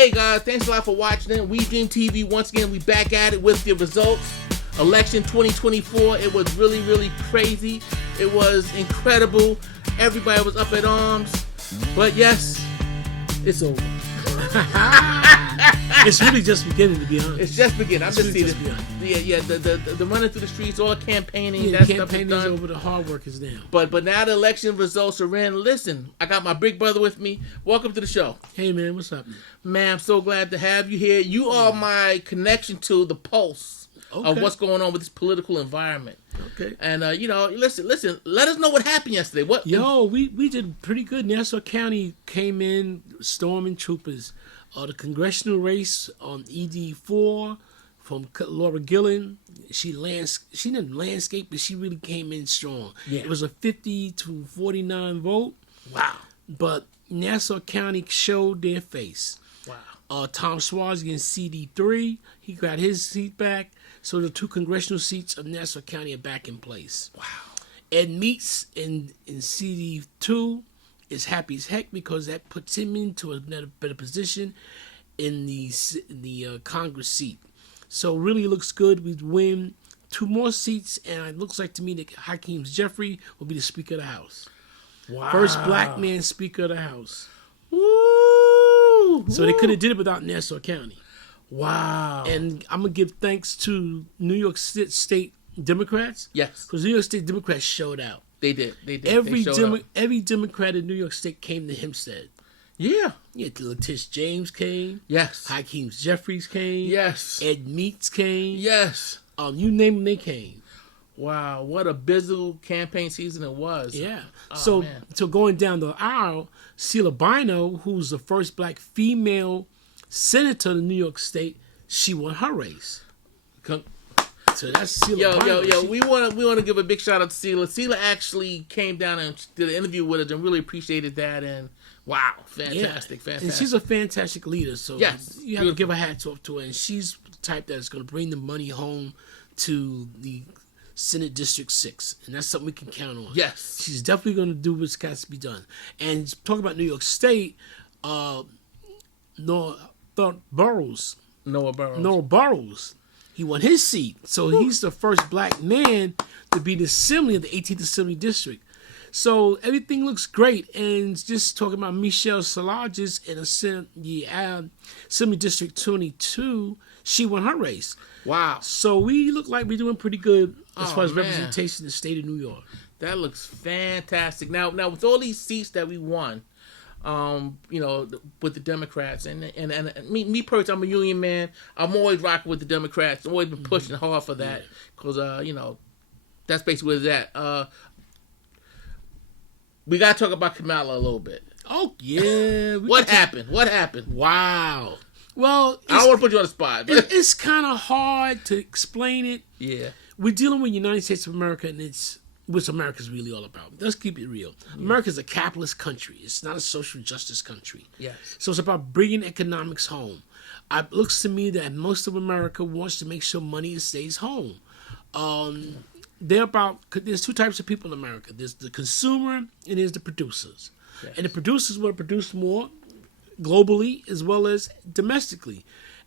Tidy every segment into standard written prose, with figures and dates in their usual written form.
Hey guys, thanks a lot for watching it. WeDreamTV, once again, we back at it with the results. Election 2024, it was really, really crazy. It was incredible. Everybody was up at arms. But yes, it's over. It's really just beginning, to be honest. It's just beginning. I'm just seeing it. The running through the streets, all campaigning. That campaigning stuff is done. over. The hard work is down. But now the election results are in. Listen, I got my big brother with me. Welcome to the show. Hey man, what's up? Man, I'm so glad to have you here. You are my connection to the pulse of what's going on with this political environment. Okay. And listen. Let us know what happened yesterday. We did pretty good. Nassau County came in storming troopers. The congressional race on ED4 from Laura Gillen, she didn't landscape, but she really came in strong. Yeah. It was a 50-49 vote. Wow. But Nassau County showed their face. Wow. Tom Schwartz against CD3, he got his seat back. So the two congressional seats of Nassau County are back in place. Wow. Ed Meeks in CD2 is happy as heck because that puts him into a better position in the Congress seat. So really looks good. We win 2 more seats, and it looks like to me that Hakeem Jeffrey will be the Speaker of the House. Wow. First black man Speaker of the House. Woo! So they could have did it without Nassau County. Wow. And I'm going to give thanks to New York State Democrats. Yes. Because New York State Democrats showed out. They did. Every Democrat in New York State came to Hempstead. Yeah. Letitia James came. Yes. Hakeem Jeffries came. Yes. Ed Meeks came. Yes. You name them, they came. Wow, what a busy campaign season it was. Yeah. Oh, so going down the aisle, Sheila Bino, who's the first black female senator in New York State, she won her race. So that's Sheila Bino. Yo, we want to give a big shout out to Sheila. Sheila actually came down and did an interview with us and really appreciated that. And wow, fantastic. And she's a fantastic leader. So yes, you have to give a hats off to her. And she's the type that's going to bring the money home to the Senate District 6. And that's something we can count on. Yes. She's definitely going to do what's got to be done. And talking about New York State, Noah Burrows, he won his seat. So he's the first black man to be the assembly of the 18th Assembly District. So everything looks great. And just talking about Michelle Salages in Assembly District 22, she won her race. Wow. So we look like we're doing pretty good as far as representation in the state of New York. That looks fantastic. Now with all these seats that we won, with the Democrats and me personally, I'm a union man. I'm always rocking with the Democrats. I've always been pushing hard for that because that's basically what it's at. We gotta talk about Kamala a little bit. Oh yeah. What happened? Wow. Well, I don't want to put you on the spot. But it's kind of hard to explain it. Yeah. We're dealing with the United States of America, and it's what America's really all about. Let's keep it real. Yeah. America's a capitalist country. It's not a social justice country. Yes. So it's about bringing economics home. It looks to me that most of America wants to make sure money stays home. There's 2 types of people in America. There's the consumer and there's the producers. Yes. And the producers want to produce more globally as well as domestically.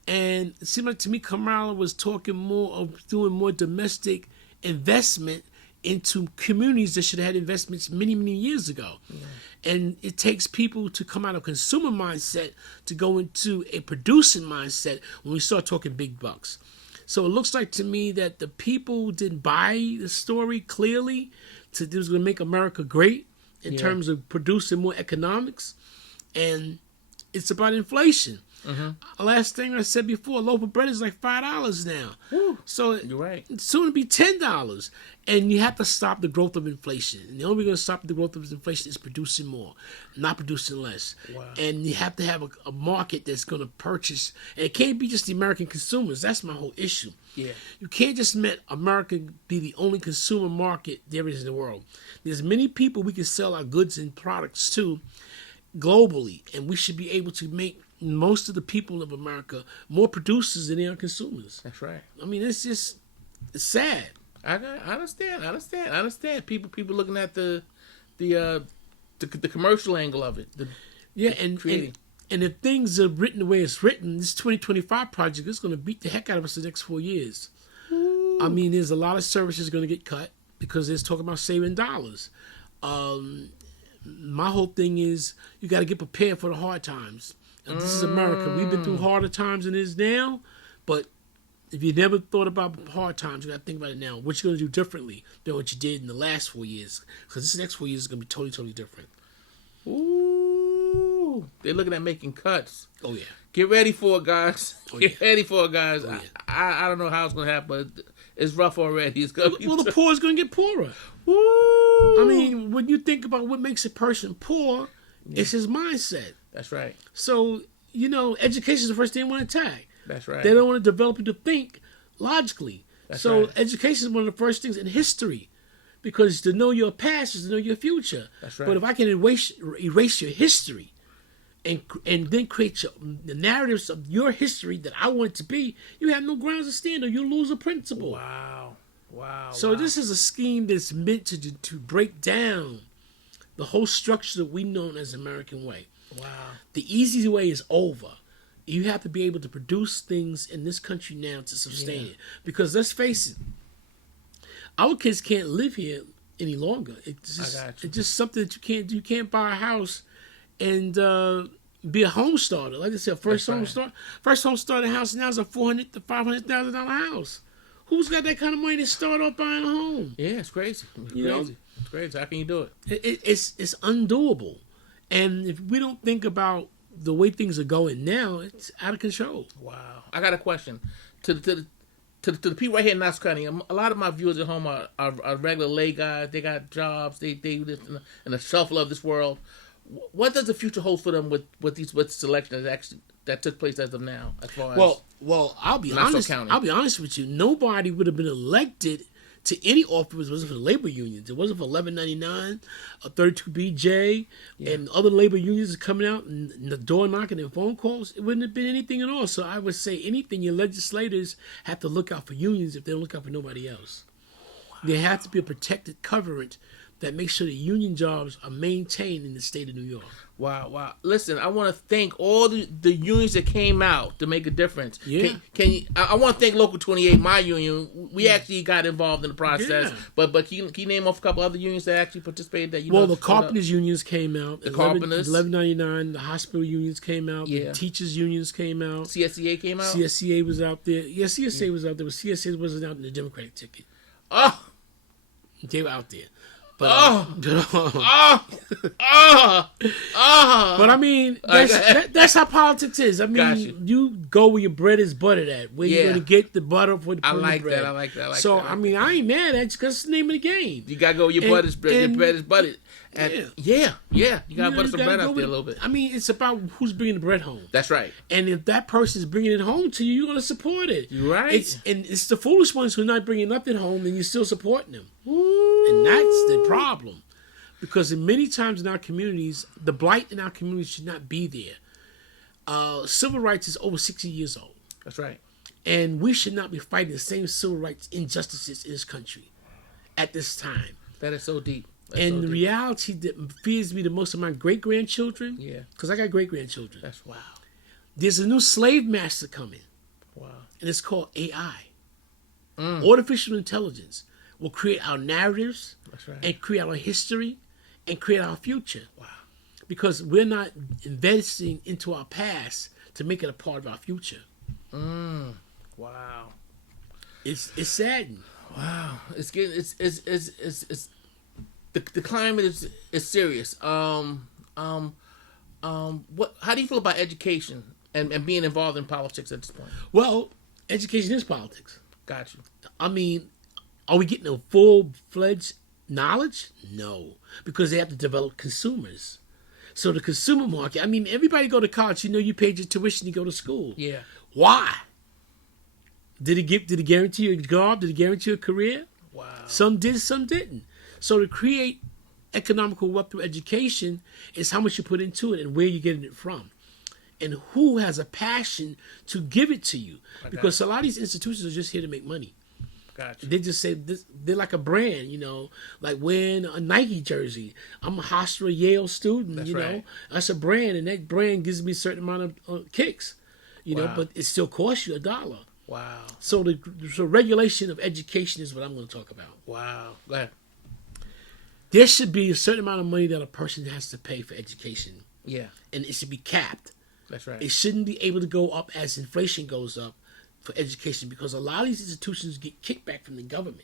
And it seemed like to me Kamala was talking more of doing more domestic investment into communities that should have had investments many, many years ago. Yeah. And it takes people to come out of consumer mindset to go into a producing mindset when we start talking big bucks. So it looks like to me that the people didn't buy the story clearly to it was going to make America great in terms of producing more economics. And it's about inflation. Mm-hmm. Last thing I said before, a loaf of bread is like $5 now. Woo. So you're right. It's soon to be $10. And you have to stop the growth of inflation. And the only way you're going to stop the growth of inflation is producing more, not producing less. Wow. And you have to have a market that's going to purchase. And it can't be just the American consumers. That's my whole issue. Yeah. You can't just let America be the only consumer market there is in the world. There's many people we can sell our goods and products to globally. And we should be able to make most of the people of America more producers than they are consumers. That's right. I mean, it's sad. I understand. People looking at the commercial angle of it. And And if things are written the way it's written, this 2025 project is going to beat the heck out of us the next 4 years. Ooh. I mean, there's a lot of services going to get cut because it's talking about saving dollars. My whole thing is you got to get prepared for the hard times. And this is America. We've been through harder times than it is now, but if you never thought about hard times, you got to think about it now. What you're going to do differently than what you did in the last 4 years. Because this next 4 years is going to be totally, totally different. Ooh. They're looking at making cuts. Oh, yeah. Get ready for it, guys. Get ready for it, guys. Oh, yeah. I don't know how it's going to happen, but it's rough already. It's gonna be the poor is going to get poorer. Woo. I mean, when you think about what makes a person poor, it's his mindset. That's right. So, education is the first thing they want to attack. That's right. They don't want to develop you to think logically. That's so right. Education is one of the first things in history, because to know your past is to know your future. That's right. But if I can erase your history and then create the narratives of your history that I want it to be, you have no grounds to stand on. You lose a principle. Wow. So this is a scheme that's meant to break down the whole structure that we know as American way. Wow. The easy way is over. You have to be able to produce things in this country now to sustain it. Because let's face it, our kids can't live here any longer. It's just something that you can't do. You can't buy a house and be a home starter. Like I said, first home starter house now is a $400,000 to $500,000 house. Who's got that kind of money to start off buying a home? Yeah, it's crazy. It's crazy. How can you do it? It's undoable. And if we don't think about the way things are going now, it's out of control. Wow. I got a question. To the people right here in Nassau County, a lot of my viewers at home are regular lay guys. They got jobs. They live in the shuffle of this world. What does the future hold for them with this election that took place as of now? As far as I'll be honest. County? I'll be honest with you. Nobody would have been elected to any office if it wasn't for the labor unions. It wasn't for 1199, 32BJ, and other labor unions coming out and the door knocking and phone calls. It wouldn't have been anything at all. So I would say anything, your legislators have to look out for unions if they don't look out for nobody else. Wow. There has to be a protected covenant that makes sure the union jobs are maintained in the state of New York. Wow. Listen, I want to thank all the unions that came out to make a difference. Yeah. I want to thank Local 28, my union. We actually got involved in the process. Yeah. But can you name off a couple other unions that actually participated? The carpenters unions came out. The carpenters. 1199, the hospital unions came out. Yeah. The teachers unions came out. CSCA came out? CSCA was out there. Yeah, CSCA was out there, but CSCA wasn't out in the Democratic ticket. Oh! They were out there. But I mean, that's how politics is. I mean, you go where your bread is buttered at. Where you're going to get the butter for the bread. I like that. I mean, I ain't mad at you because it's the name of the game. You got to go where your bread is buttered. And you got to butter some bread out there a little bit. I mean, it's about who's bringing the bread home. That's right. And if that person is bringing it home to you, you're going to support it. You're right. It's the foolish ones who are not bringing nothing home, and you're still supporting them. Ooh. And that's the problem. Because many times in our communities, the blight in our communities should not be there. Civil rights is over 60 years old. That's right. And we should not be fighting the same civil rights injustices in this country at this time. That is so deep. The reality that fears me the most of my great-grandchildren, because I got great-grandchildren. That's wow. There's a new slave master coming. Wow. And it's called AI. Artificial intelligence will create our narratives. That's right. And create our history and create our future. Wow. Because we're not investing into our past to make it a part of our future. Wow. It's saddening. Wow. It's the climate is serious. How do you feel about education and being involved in politics at this point? Well, education is politics. Got you. I mean, are we getting a full-fledged knowledge? No, because they have to develop consumers. So the consumer market, I mean, everybody go to college. You paid your tuition to go to school. Yeah. Why? Did it guarantee you a job? Did it guarantee you a career? Wow. Some did, some didn't. So to create economical wealth through education is how much you put into it and where you're getting it from. And who has a passion to give it to you. Because a lot of these institutions are just here to make money. Gotcha. They just say this, they're like a brand, you know, like wearing a Nike jersey. I'm a Hofstra Yale student, That's you know. right. That's a brand, and that brand gives me a certain amount of kicks, you know, but it still costs you $1. Wow. So the regulation of education is what I'm going to talk about. Wow. Go ahead. There should be a certain amount of money that a person has to pay for education. Yeah. And it should be capped. That's right. It shouldn't be able to go up as inflation goes up for education, because a lot of these institutions get kickback from the government.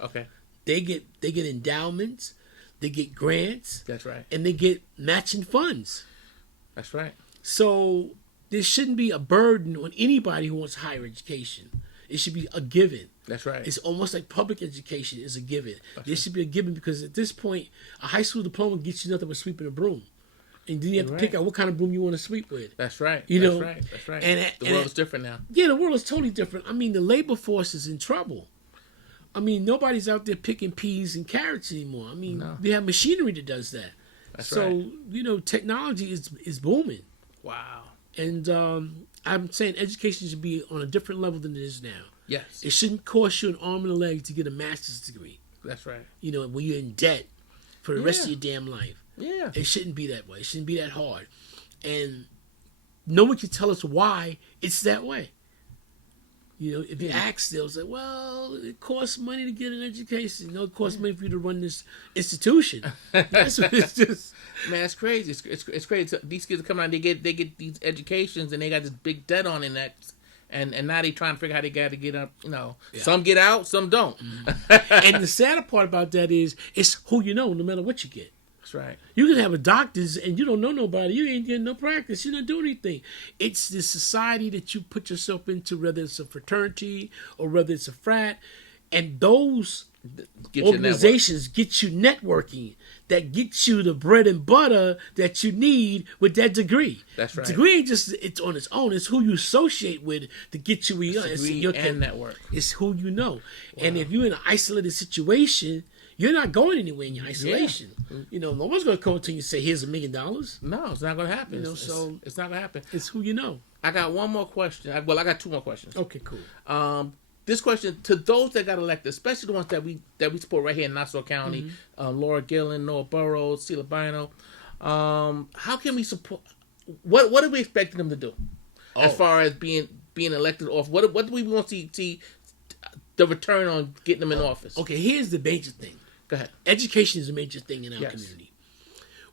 Okay. They get endowments, they get grants. That's right. And they get matching funds. That's right. So there shouldn't be a burden on anybody who wants higher education. It should be a given. That's right. It's almost like public education is a given. There should be a given, because at this point, a high school diploma gets you nothing but sweeping a broom. And then you have to pick out what kind of broom you want to sweep with. That's right. You know? That's right. And the world is different now. Yeah, the world is totally different. I mean, the labor force is in trouble. I mean, nobody's out there picking peas and carrots anymore. I mean, we have machinery that does that. That's right. You know, technology is booming. Wow. And I'm saying education should be on a different level than it is now. Yes. It shouldn't cost you an arm and a leg to get a master's degree. That's right. You know, when you're in debt for the rest of your damn life. Yeah. It shouldn't be that way. It shouldn't be that hard. And no one can tell us why it's that way. You know, if you ask, they'll say, well, it costs money to get an education. You know, it costs money for you to run this institution. That's what it's just. Man, it's crazy. It's crazy. So these kids come out, they get these educations, and they got this big debt on it. And now they trying to figure out how they got to get up. You know, some get out, some don't. And the sadder part about that is, it's who you know, no matter what you get. That's right. You can have a doctor's and you don't know nobody. You ain't getting no practice. You don't do anything. It's the society that you put yourself into, whether it's a fraternity or whether it's a frat. And those organizations get you networking, that gets you the bread and butter that you need with that degree. That's right. Degree ain't just it's on its own. It's who you associate with to get you where you are. It's your network. It's who you know. Wow. And if you're in an isolated situation, you're not going anywhere in your isolation. Yeah. You know, no one's going to come to you and say, here's $1 million. No, it's not going to happen. You know, so it's not going to happen. It's who you know. I got one more question. I got two more questions. Okay, cool. This question, to those that got elected, especially the ones that we support right here in Nassau County, Laura Gillen, Noah Burrows, Sheila Bino, how can we support? What are we expecting them to do as far as being elected off? What do we want to see the return on getting them in office? Okay, here's the major thing. Go ahead. Education is a major thing in our community.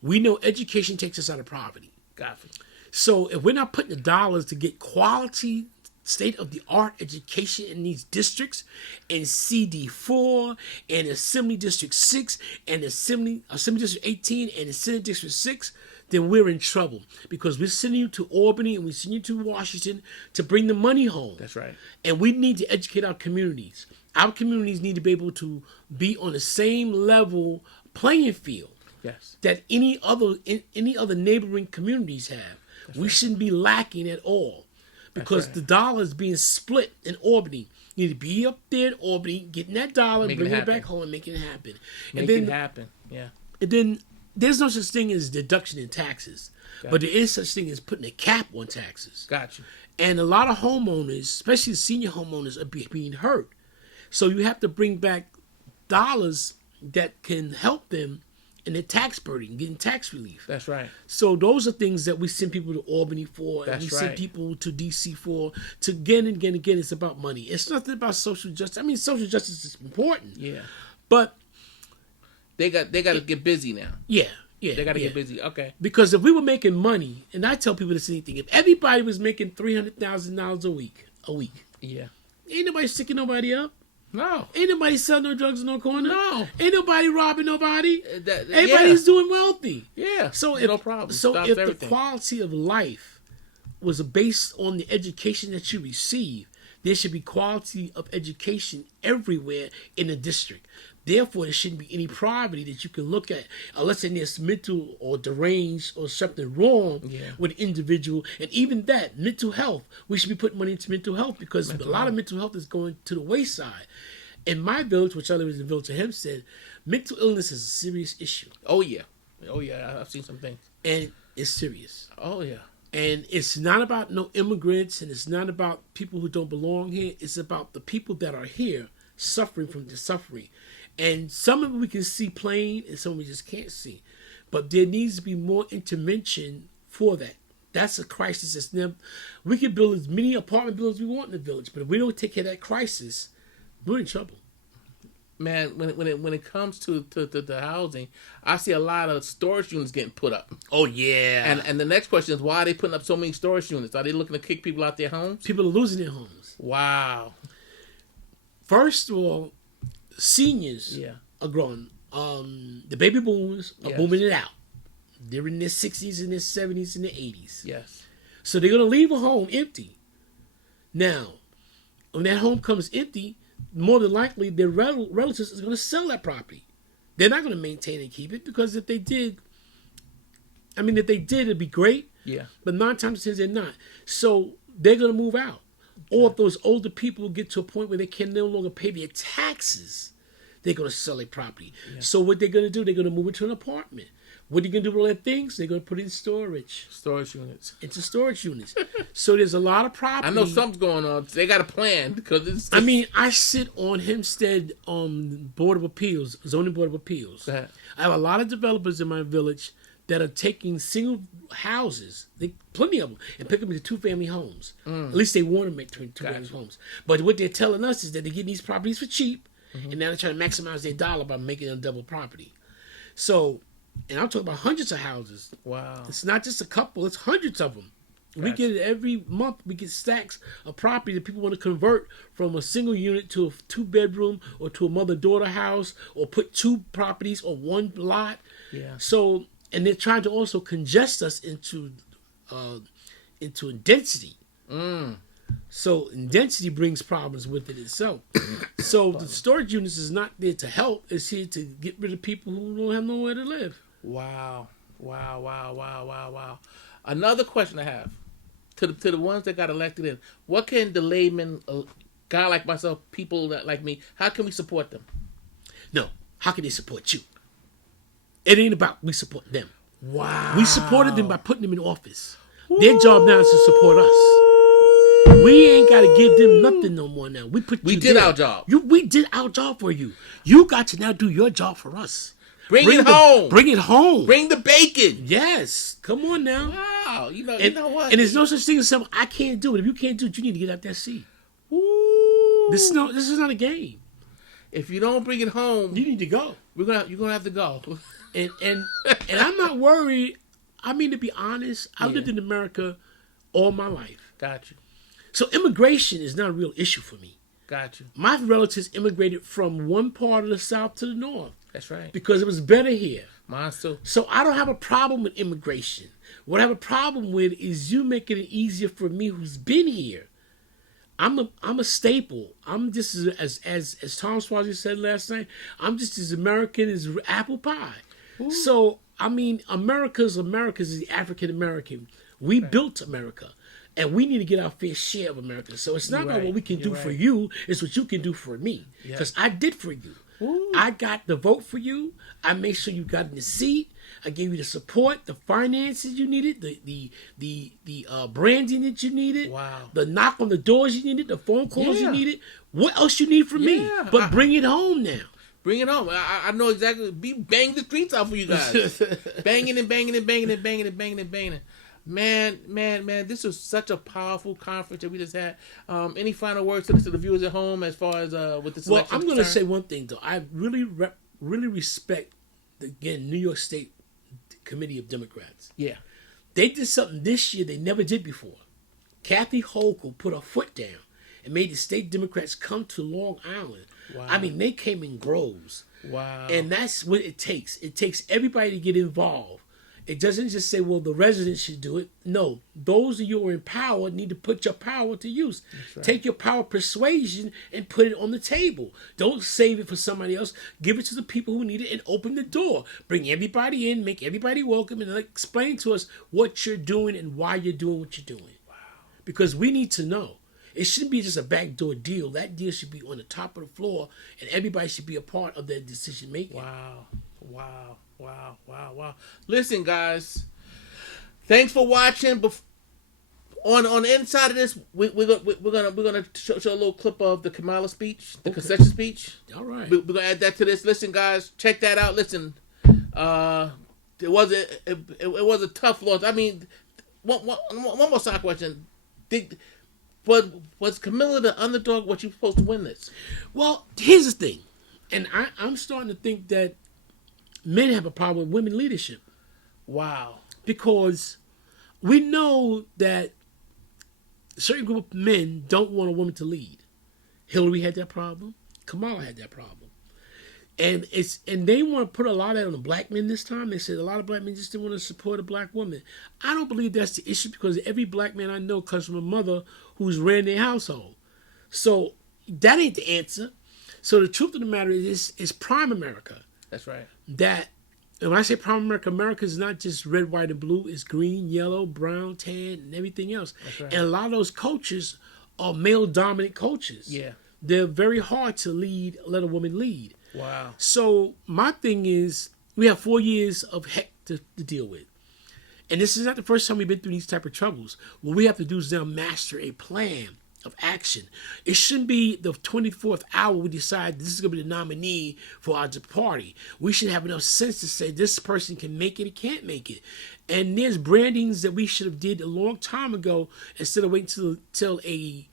We know education takes us out of poverty. Gotcha. So if we're not putting the dollars to get quality state-of-the-art education in these districts, in CD4, and Assembly District 6, and Assembly District 18, and Senate District 6, then we're in trouble, because we're sending you to Albany and we're sending you to Washington to bring the money home. That's right. And we need to educate our communities. Our communities need to be able to be on the same level playing field that any other neighboring communities have. We shouldn't be lacking at all, because the dollar is being split in Albany. You need to be up there in Albany, getting that dollar, bringing it back home, and making it happen. Make it happen. Yeah. And then there's no such thing as deduction in taxes, but there is such thing as putting a cap on taxes. Gotcha. And a lot of homeowners, especially senior homeowners, are being hurt. So you have to bring back dollars that can help them in their tax burden, getting tax relief. That's right. So those are things that we send people to Albany for, and we send people to DC for. To again and again and again, it's about money. It's nothing about social justice. I mean, social justice is important. Yeah. But they got to get busy now. Yeah. They got to get busy. Okay. Because if we were making money, and I tell people the same thing, if everybody was making $300,000 a week, yeah, ain't nobody sticking nobody up. No. Ain't nobody selling no drugs in no corner. No. Ain't nobody robbing nobody. Everybody's doing wealthy. Yeah. So no problem. So if the quality of life was based on the education that you receive, there should be quality of education everywhere in the district. Therefore, there shouldn't be any poverty that you can look at unless there's mental or deranged or something wrong with the individual. And even that, mental health, we should be putting money into mental health, because a lot of mental health is going to the wayside. In my village, which I live in the village of Hempstead, mental illness is a serious issue. Oh, yeah. I've seen some things. And it's serious. Oh, yeah. And it's not about no immigrants, and it's not about people who don't belong here. It's about the people that are here suffering from the suffering. And some of it we can see plain and some we just can't see. But there needs to be more intervention for that. That's a crisis that's never... We can build as many apartment buildings we want in the village, but if we don't take care of that crisis, we're in trouble. Man, when it comes to the housing, I see a lot of storage units getting put up. Oh, yeah. And the next question is, why are they putting up so many storage units? Are they looking to kick people out their homes? People are losing their homes. Wow. First of all, seniors are growing. The baby boomers are booming it out. They're in their 60s and their 70s and their 80s. Yes. So they're going to leave a home empty. Now, when that home comes empty, more than likely their relatives is going to sell that property. They're not going to maintain and keep it, because if they did, it'd be great. Yeah. But 9 times 10 they're not. So they're going to move out. Okay. Or if those older people get to a point where they can no longer pay their taxes, they're going to sell their property. Yeah. So what they're going to do, they're going to move into an apartment. What are you going to do with all their things? They're going to put in storage. Storage units. Into storage units. So there's a lot of property. I know something's going on. They got a plan, because it's... I sit on Hempstead Board of Appeals, Zoning Board of Appeals. I have a lot of developers in my village that are taking single houses, plenty of them, and pick them into 2-family homes. At least they want to make 2-family homes. But what they're telling us is that they're getting these properties for cheap, and now they're trying to maximize their dollar by making them double property. So... And I'm talking about hundreds of houses. Wow. It's not just a couple, it's hundreds of them. Gotcha. We get it every month. We get stacks of property that people want to convert from a single unit to a 2-bedroom or to a mother-daughter house, or put 2 properties on 1 lot. Yeah. So, and they're trying to also congest us into density. So density brings problems with it itself. So the storage units is not there to help. It's here to get rid of people who don't have nowhere to live. Wow. Another question I have to the ones that got elected in: what can the layman, a guy like myself, people that like me, how can we support them? No, how can they support you? It ain't about we support them. Wow. We supported them by putting them in office. Their job now is to support us. We ain't got to give them nothing no more now. We did our job. We did our job for you. You got to now do your job for us. Bring it home. Bring it home. Bring the bacon. Yes. Come on now. Wow. You know what? And there's no such thing as something I can't do it. If you can't do it, you need to get out that seat. Ooh. This is not a game. If you don't bring it home, you need to go. You're gonna have to go. And I'm not worried. I mean, to be honest, I've lived in America all my life. Got you. So immigration is not a real issue for me. Got you. My relatives immigrated from one part of the South to the North. That's right. Because it was better here. Mine too. So I don't have a problem with immigration. What I have a problem with is you making it easier for me who's been here. I'm a staple. I'm just as Tom Swazi said last night, I'm just as American as apple pie. Ooh. So, I mean, America's is the African American. We built America. And we need to get our fair share of America. So it's not about what we can do for you. It's what you can do for me. Because I did for you. Ooh. I got the vote for you. I made sure you got in the seat. I gave you the support, the finances you needed, the branding that you needed, the knock on the doors you needed, the phone calls you needed. What else you need from me? But bring it home now. Bring it home. I know exactly. Bang the streets out for you guys. Banging and banging and banging and banging and banging and banging. Man, this was such a powerful conference that we just had. Any final words to the viewers at home as far as with this election? Well, I'm going to say one thing, though. I really respect, again, New York State Committee of Democrats. Yeah. They did something this year they never did before. Kathy Hochul put her foot down and made the state Democrats come to Long Island. Wow. I mean, they came in groves. Wow. And that's what it takes. It takes everybody to get involved. It doesn't just say, well, the residents should do it. No, those of you who are in power need to put your power to use. Right. Take your power of persuasion and put it on the table. Don't save it for somebody else. Give it to the people who need it and open the door. Bring everybody in, make everybody welcome, and explain to us what you're doing and why you're doing what you're doing. Wow. Because we need to know. It shouldn't be just a backdoor deal. That deal should be on the top of the floor, and everybody should be a part of that decision making. Wow. Listen, guys. Thanks for watching. On the inside of this, we're gonna show a little clip of the Kamala speech, the concession speech. All right. We're gonna add that to this. Listen, guys, check that out. Listen, it was a tough loss. I mean, one more side question: was Kamala the underdog? Was she supposed to win this? Well, here's the thing, and I'm starting to think that men have a problem with women leadership. Wow. Because we know that a certain group of men don't want a woman to lead. Hillary had that problem. Kamala had that problem. And they want to put a lot of that on the black men this time. They said a lot of black men just didn't want to support a black woman. I don't believe that's the issue, because every black man I know comes from a mother who's ran their household. So that ain't the answer. So the truth of the matter is prime America. That's right. And when I say prime America, America is not just red, white, and blue. It's green, yellow, brown, tan, and everything else. That's right. And a lot of those coaches are male-dominant coaches. Yeah. They're very hard to let a woman lead. Wow. So my thing is, we have 4 years of heck to deal with. And this is not the first time we've been through these type of troubles. What we have to do is now master a plan of action. It shouldn't be the 24th hour we decide this is going to be the nominee for our party. We should have enough sense to say this person can make it, it can't make it. And there's brandings that we should have did a long time ago, instead of waiting till a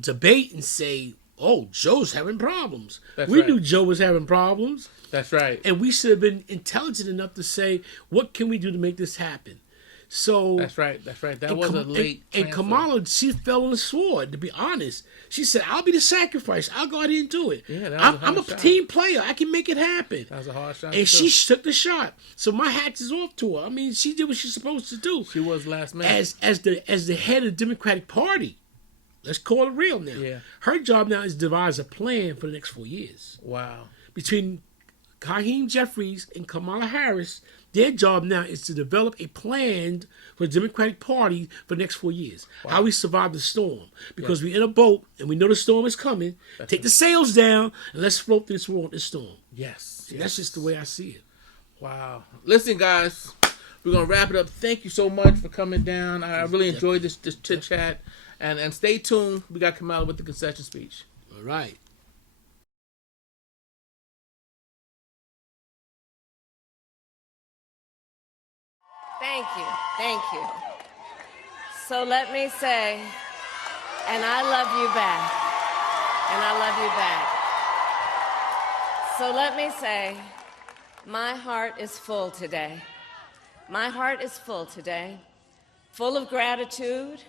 debate and say, oh, Joe's having problems. We knew Joe was having problems. That's right. And we should have been intelligent enough to say, what can we do to make this happen? So that's right. That was a late and Kamala, she fell on the sword, to be honest. She said, I'll be the sacrifice. I'll go out here and do it. Yeah, I'm a team player. I can make it happen. That was a hard shot. And she took the shot. So my hat is off to her. I mean, she did what she's supposed to do. She was last man. As the head of the Democratic Party. Let's call it real now. Yeah. Her job now is to devise a plan for the next 4 years. Wow. Between Hakeem Jeffries and Kamala Harris, their job now is to develop a plan for the Democratic Party for the next 4 years. Wow. How we survive the storm. Because we're in a boat and we know the storm is coming. Take the sails down and let's float through this storm. Yes. That's just the way I see it. Wow. Listen, guys, we're going to wrap it up. Thank you so much for coming down. I really enjoyed this chit-chat. And stay tuned. We got Kamala with the concession speech. All right. Thank you. So let me say, and I love you back. So let me say, my heart is full today. My heart is full today, full of gratitude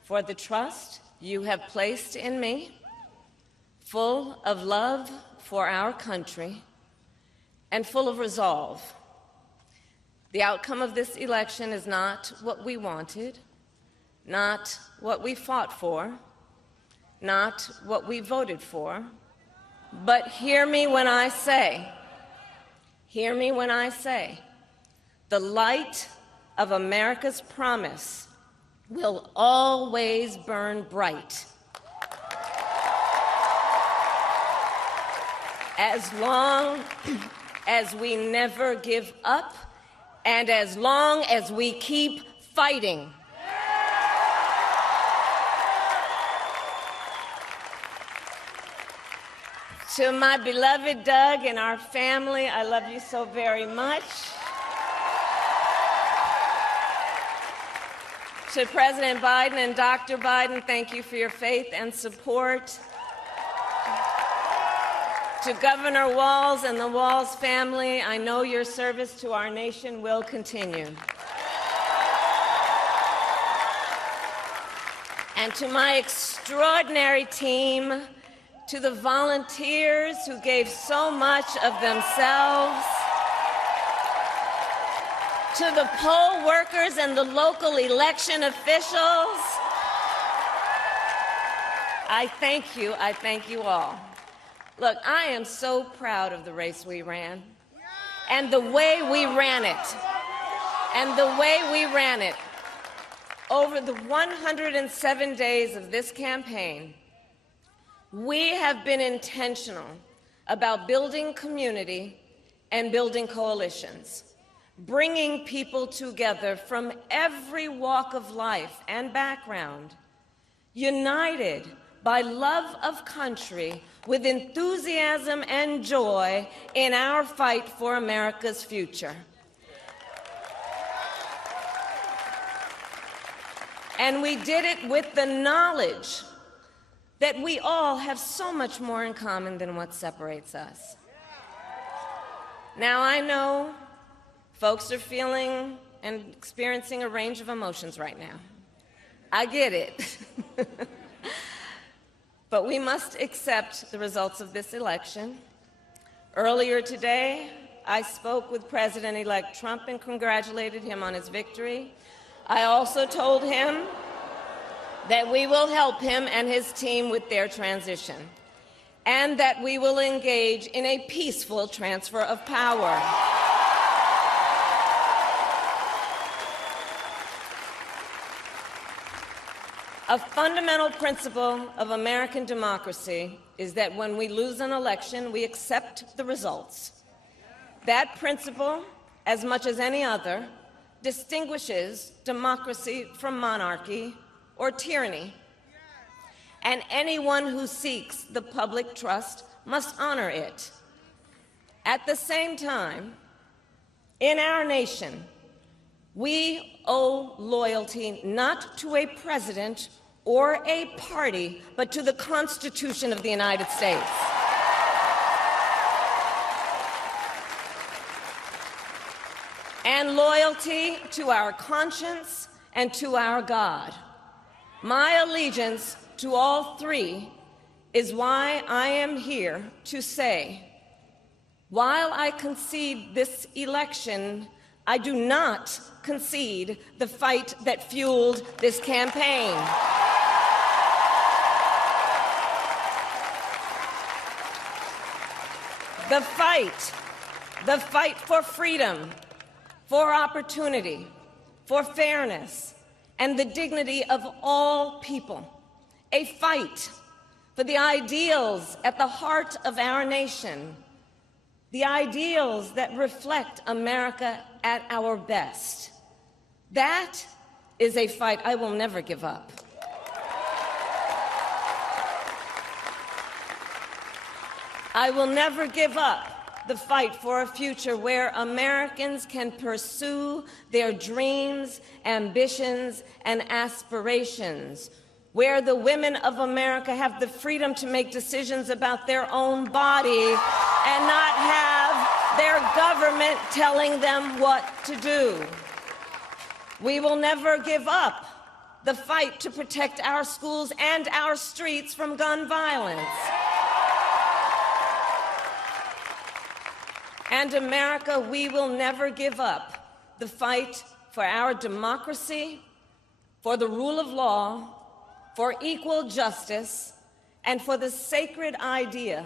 for the trust you have placed in me, full of love for our country, and full of resolve. The outcome of this election is not what we wanted, not what we fought for, not what we voted for, but hear me when I say, the light of America's promise will always burn bright. As long as we never give up, and as long as we keep fighting. To my beloved Doug and our family, I love you so very much. To President Biden and Dr. Biden, thank you for your faith and support. To Governor Walz and the Walz family, I know your service to our nation will continue. And to my extraordinary team, to the volunteers who gave so much of themselves, to the poll workers and the local election officials, I thank you all. Look, I am so proud of the race we ran and the way we ran it. Over the 107 days of this campaign, we have been intentional about building community and building coalitions, bringing people together from every walk of life and background, united by love of country with enthusiasm and joy in our fight for America's future. And we did it with the knowledge that we all have so much more in common than what separates us. Now, I know folks are feeling and experiencing a range of emotions right now. I get it. But we must accept the results of this election. Earlier today, I spoke with President-elect Trump and congratulated him on his victory. I also told him that we will help him and his team with their transition, and that we will engage in a peaceful transfer of power. A fundamental principle of American democracy is that when we lose an election, we accept the results. That principle, as much as any other, distinguishes democracy from monarchy or tyranny. And anyone who seeks the public trust must honor it. At the same time, in our nation, we owe loyalty not to a president or a party, but to the Constitution of the United States. And loyalty to our conscience and to our God. My allegiance to all three is why I am here to say, while I concede this election, I do not concede the fight that fueled this campaign. The fight for freedom, for opportunity, for fairness, and the dignity of all people. A fight for the ideals at the heart of our nation, the ideals that reflect America at our best. That is a fight I will never give up. I will never give up the fight for a future where Americans can pursue their dreams, ambitions, and aspirations, where the women of America have the freedom to make decisions about their own body and not have their government telling them what to do. We will never give up the fight to protect our schools and our streets from gun violence. And America, we will never give up the fight for our democracy, for the rule of law, for equal justice, and for the sacred idea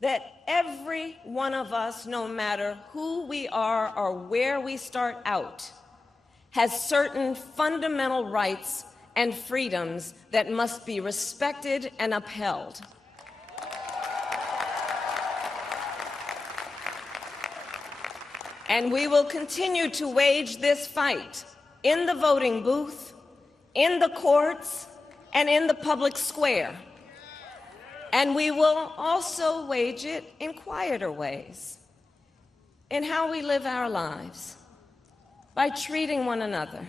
that every one of us, no matter who we are or where we start out, has certain fundamental rights and freedoms that must be respected and upheld. And we will continue to wage this fight in the voting booth, in the courts, and in the public square. And we will also wage it in quieter ways, in how we live our lives, by treating one another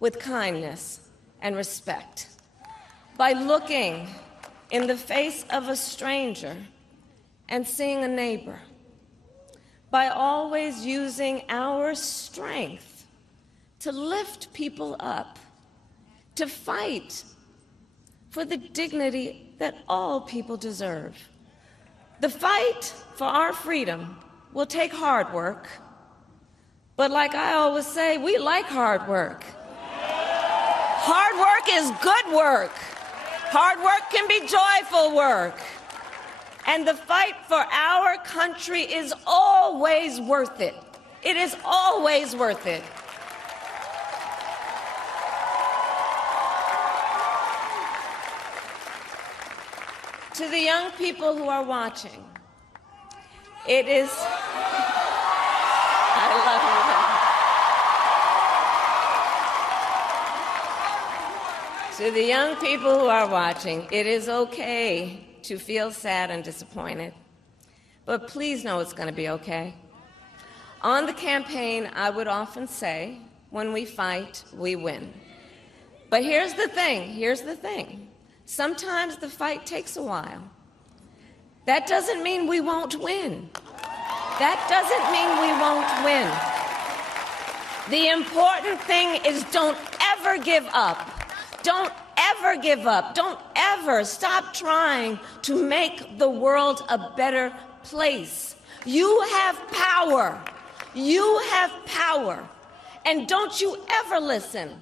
with kindness and respect, by looking in the face of a stranger and seeing a neighbor, by always using our strength to lift people up, to fight for the dignity that all people deserve. The fight for our freedom will take hard work, but like I always say, we like hard work. Hard work is good work. Hard work can be joyful work. And the fight for our country is always worth it. It is always worth it. To the young people who are watching, it is... I love you. To the young people who are watching, it is okay to feel sad and disappointed, but please know it's going to be okay. On the campaign, I would often say, when we fight, we win. But here's the thing. Sometimes the fight takes a while. That doesn't mean we won't win. That doesn't mean we won't win. The important thing is don't ever give up. Don't ever give up. Don't ever stop trying to make the world a better place. You have power. You have power. And don't you ever listen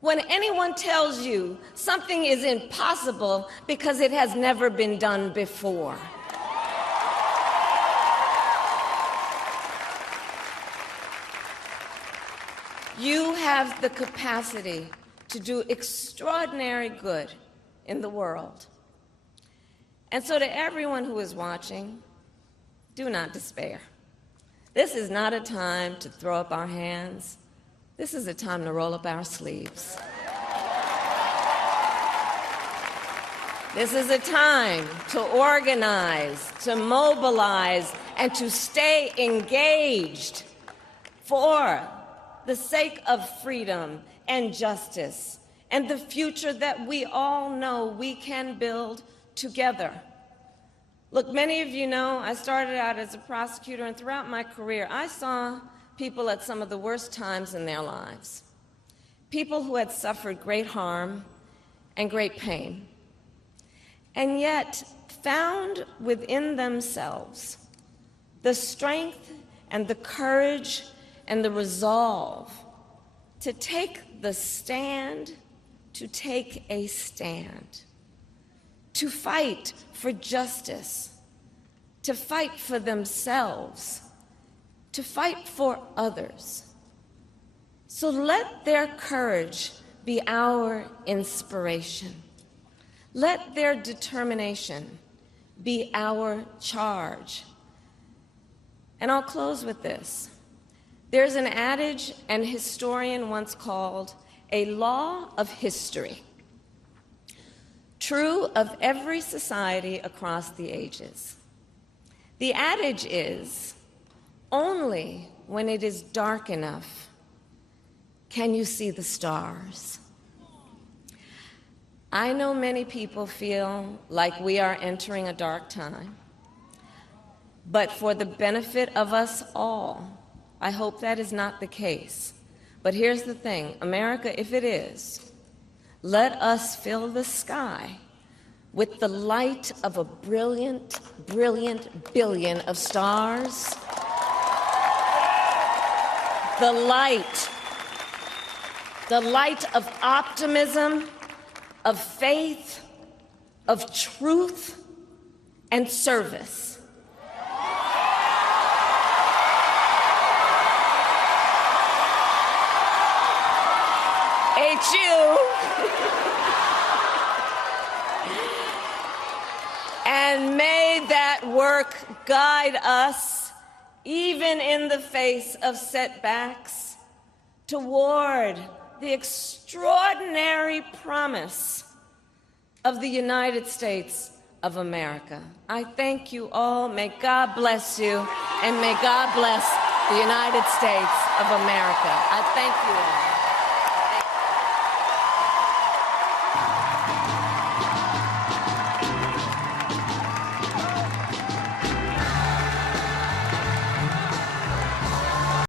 when anyone tells you something is impossible because it has never been done before. You have the capacity to do extraordinary good in the world. And so to everyone who is watching, do not despair. This is not a time to throw up our hands. This is a time to roll up our sleeves. This is a time to organize, to mobilize, and to stay engaged for the sake of freedom and justice and the future that we all know we can build together. Look, many of you know I started out as a prosecutor, and throughout my career, I saw people at some of the worst times in their lives. People who had suffered great harm and great pain, and yet found within themselves the strength and the courage and the resolve to take the stand, to take a stand, to fight for justice, to fight for themselves, to fight for others. So let their courage be our inspiration. Let their determination be our charge. And I'll close with this. There's an adage an historian once called a law of history, true of every society across the ages. The adage is, only when it is dark enough can you see the stars. I know many people feel like we are entering a dark time, but for the benefit of us all, I hope that is not the case. But here's the thing, America, if it is, let us fill the sky with the light of a brilliant, brilliant billion of stars. The light of optimism, of faith, of truth, and service. HU. And may that work guide us, even in the face of setbacks, toward the extraordinary promise of the United States of America. I thank you all. May God bless you, and may God bless the United States of America. I thank you all.